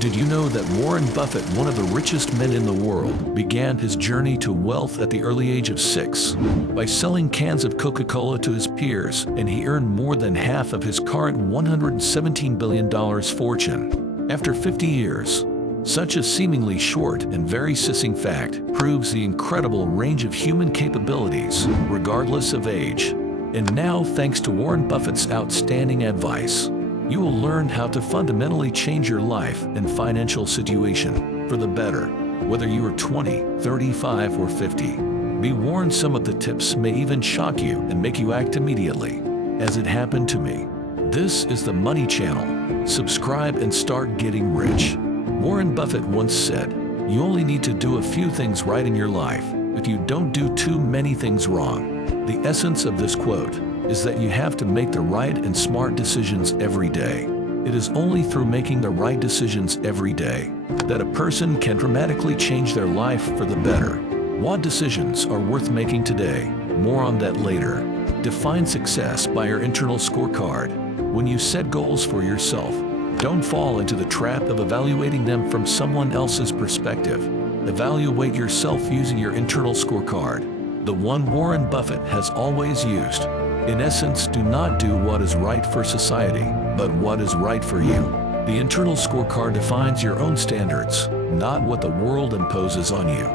Did you know that Warren Buffett, one of the richest men in the world, began his journey to wealth at the early age of 6 by selling cans of Coca-Cola to his peers, and he earned more than half of his current $117 billion fortune after 50 years. Such a seemingly short and very succinct fact proves the incredible range of human capabilities, regardless of age. And now, thanks to Warren Buffett's outstanding advice, you will learn how to fundamentally change your life and financial situation for the better, whether you are 20, 35, or 50. Be warned, some of the tips may even shock you and make you act immediately, as it happened to me. This is the Money Channel. Subscribe and start getting rich. Warren Buffett once said, "You only need to do a few things right in your life if you don't do too many things wrong." The essence of this quote is that you have to make the right and smart decisions every day. It is only through making the right decisions every day that a person can dramatically change their life for the better. What decisions are worth making today? More on that later. Define success by your internal scorecard. When you set goals for yourself, don't fall into the trap of evaluating them from someone else's perspective. Evaluate yourself using your internal scorecard, the one Warren Buffett has always used. In essence, do not do what is right for society, but what is right for you. The internal scorecard defines your own standards, not what the world imposes on you.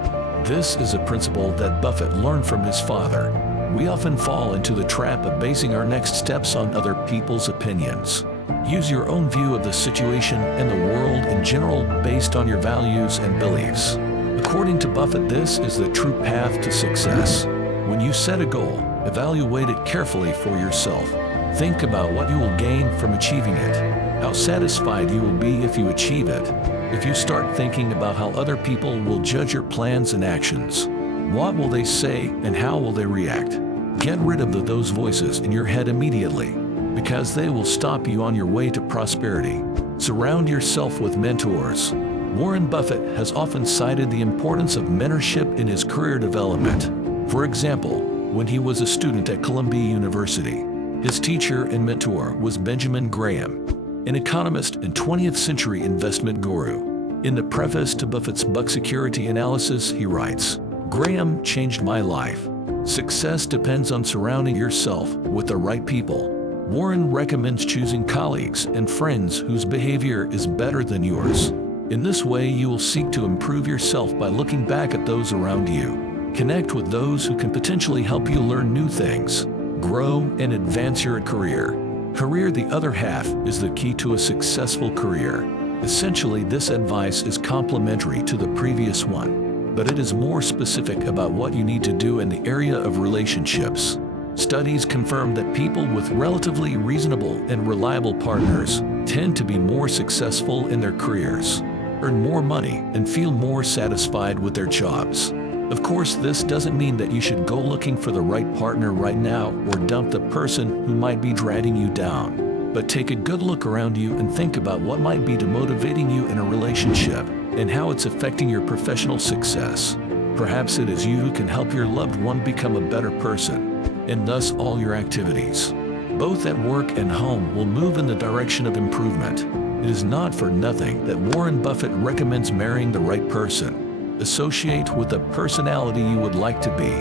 This is a principle that Buffett learned from his father. We often fall into the trap of basing our next steps on other people's opinions. Use your own view of the situation and the world in general based on your values and beliefs. According to Buffett, this is the true path to success. When you set a goal, evaluate it carefully for yourself. Think about what you will gain from achieving it, how satisfied you will be if you achieve it. If you start thinking about how other people will judge your plans and actions, what will they say and how will they react? Get rid of those voices in your head immediately, because they will stop you on your way to prosperity. Surround yourself with mentors. Warren Buffett has often cited the importance of mentorship in his career development. For example, when he was a student at Columbia University, his teacher and mentor was Benjamin Graham, an economist and 20th century investment guru. In the preface to Buffett's Buck Security Analysis, he writes, "Graham changed my life. Success depends on surrounding yourself with the right people." Warren recommends choosing colleagues and friends whose behavior is better than yours. In this way, you will seek to improve yourself by looking back at those around you. Connect with those who can potentially help you learn new things, grow, and advance your career. Career, the other half, is the key to a successful career. Essentially, this advice is complementary to the previous one, but it is more specific about what you need to do in the area of relationships. Studies confirm that people with relatively reasonable and reliable partners tend to be more successful in their careers, earn more money, and feel more satisfied with their jobs. Of course, this doesn't mean that you should go looking for the right partner right now or dump the person who might be dragging you down. But take a good look around you and think about what might be demotivating you in a relationship and how it's affecting your professional success. Perhaps it is you who can help your loved one become a better person, and thus all your activities, both at work and home, will move in the direction of improvement. It is not for nothing that Warren Buffett recommends marrying the right person. Associate with the personality you would like to be.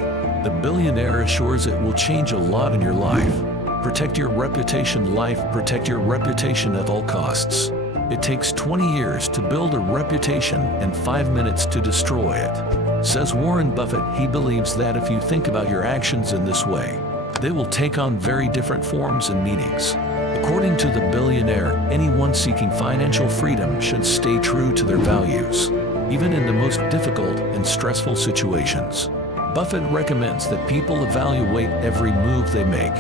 The billionaire assures it will change a lot in your life. Protect your reputation. Protect your reputation at all costs. It takes 20 years to build a reputation and 5 minutes to destroy it. Says Warren Buffett, he believes that if you think about your actions in this way, they will take on very different forms and meanings. According to the billionaire, anyone seeking financial freedom should stay true to their values, even in the most difficult and stressful situations. Buffett recommends that people evaluate every move they make.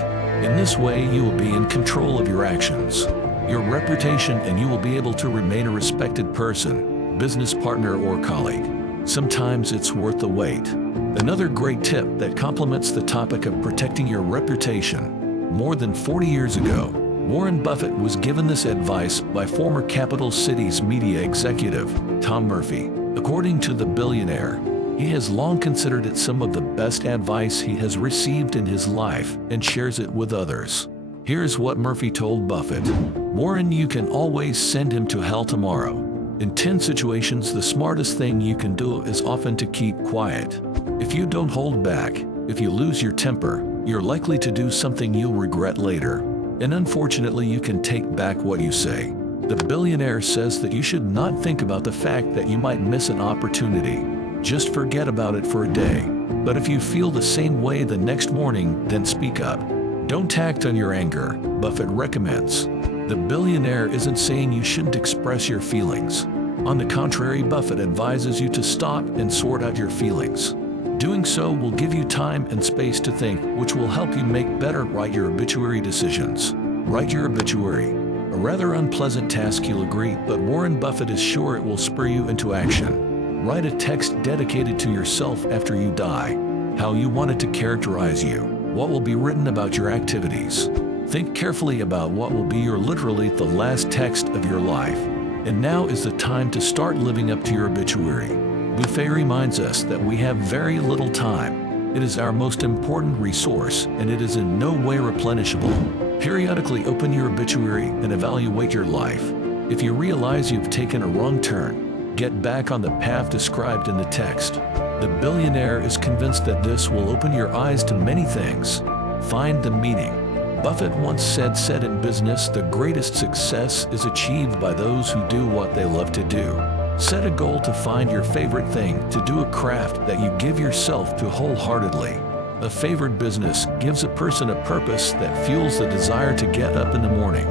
In this way, you will be in control of your actions, your reputation, and you will be able to remain a respected person, business partner, or colleague. Sometimes it's worth the wait. Another great tip that complements the topic of protecting your reputation. More than 40 years ago, Warren Buffett was given this advice by former Capital Cities media executive, Tom Murphy. According to the billionaire, he has long considered it some of the best advice he has received in his life and shares it with others. Here's what Murphy told Buffett. "Warren, you can always send him to hell tomorrow. In 10 situations, the smartest thing you can do is often to keep quiet. If you don't hold back, if you lose your temper, you're likely to do something you'll regret later. And unfortunately, you can take back what you say. The billionaire says that you should not think about the fact that you might miss an opportunity. Just forget about it for a day. But if you feel the same way the next morning, then speak up. Don't act on your anger, Buffett recommends. The billionaire isn't saying you shouldn't express your feelings. On the contrary, Buffett advises you to stop and sort out your feelings. Doing so will give you time and space to think, which will help you make better write your obituary decisions. Write your obituary. A rather unpleasant task, you'll agree, but Warren Buffett is sure it will spur you into action. Write a text dedicated to yourself after you die. How you want it to characterize you. What will be written about your activities. Think carefully about what will be literally the last text of your life. And now is the time to start living up to your obituary. Buffett reminds us that we have very little time. It is our most important resource, and it is in no way replenishable. Periodically open your obituary and evaluate your life. If you realize you've taken a wrong turn, get back on the path described in the text. The billionaire is convinced that this will open your eyes to many things. Find the meaning. Buffett once said in business, the greatest success is achieved by those who do what they love to do. Set a goal to find your favorite thing, to do a craft that you give yourself to wholeheartedly. A favorite business gives a person a purpose that fuels the desire to get up in the morning.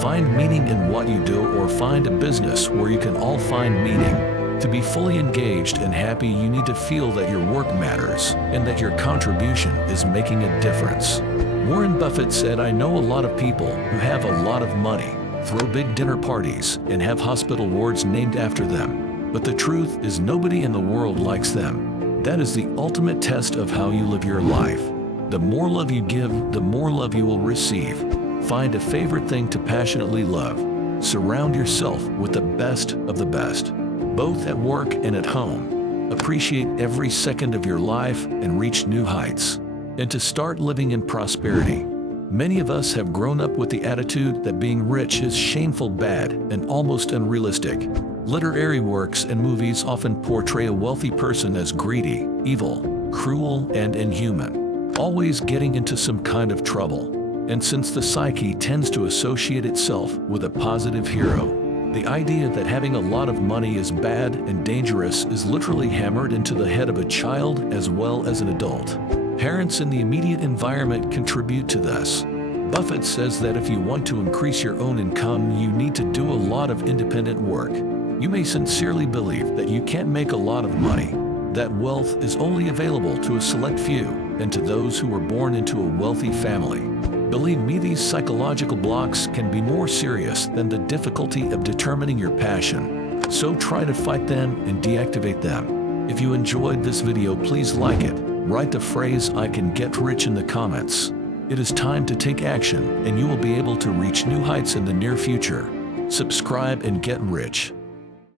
Find meaning in what you do, or find a business where you can all find meaning. To be fully engaged and happy, you need to feel that your work matters and that your contribution is making a difference. Warren Buffett said, "I know a lot of people who have a lot of money, throw big dinner parties, and have hospital wards named after them. But the truth is, nobody in the world likes them." That is the ultimate test of how you live your life. The more love you give, the more love you will receive. Find a favorite thing to passionately love. Surround yourself with the best of the best, both at work and at home. Appreciate every second of your life and reach new heights. And to start living in prosperity. Many of us have grown up with the attitude that being rich is shameful, bad, and almost unrealistic. Literary works and movies often portray a wealthy person as greedy, evil, cruel, and inhuman, always getting into some kind of trouble. And since the psyche tends to associate itself with a positive hero, the idea that having a lot of money is bad and dangerous is literally hammered into the head of a child as well as an adult. Parents in the immediate environment contribute to this. Buffett says that if you want to increase your own income, you need to do a lot of independent work. You may sincerely believe that you can't make a lot of money, that wealth is only available to a select few, and to those who were born into a wealthy family. Believe me, these psychological blocks can be more serious than the difficulty of determining your passion. So try to fight them and deactivate them. If you enjoyed this video, please like it. Write the phrase "I can get rich" in the comments. It is time to take action, and you will be able to reach new heights in the near future. Subscribe and get rich.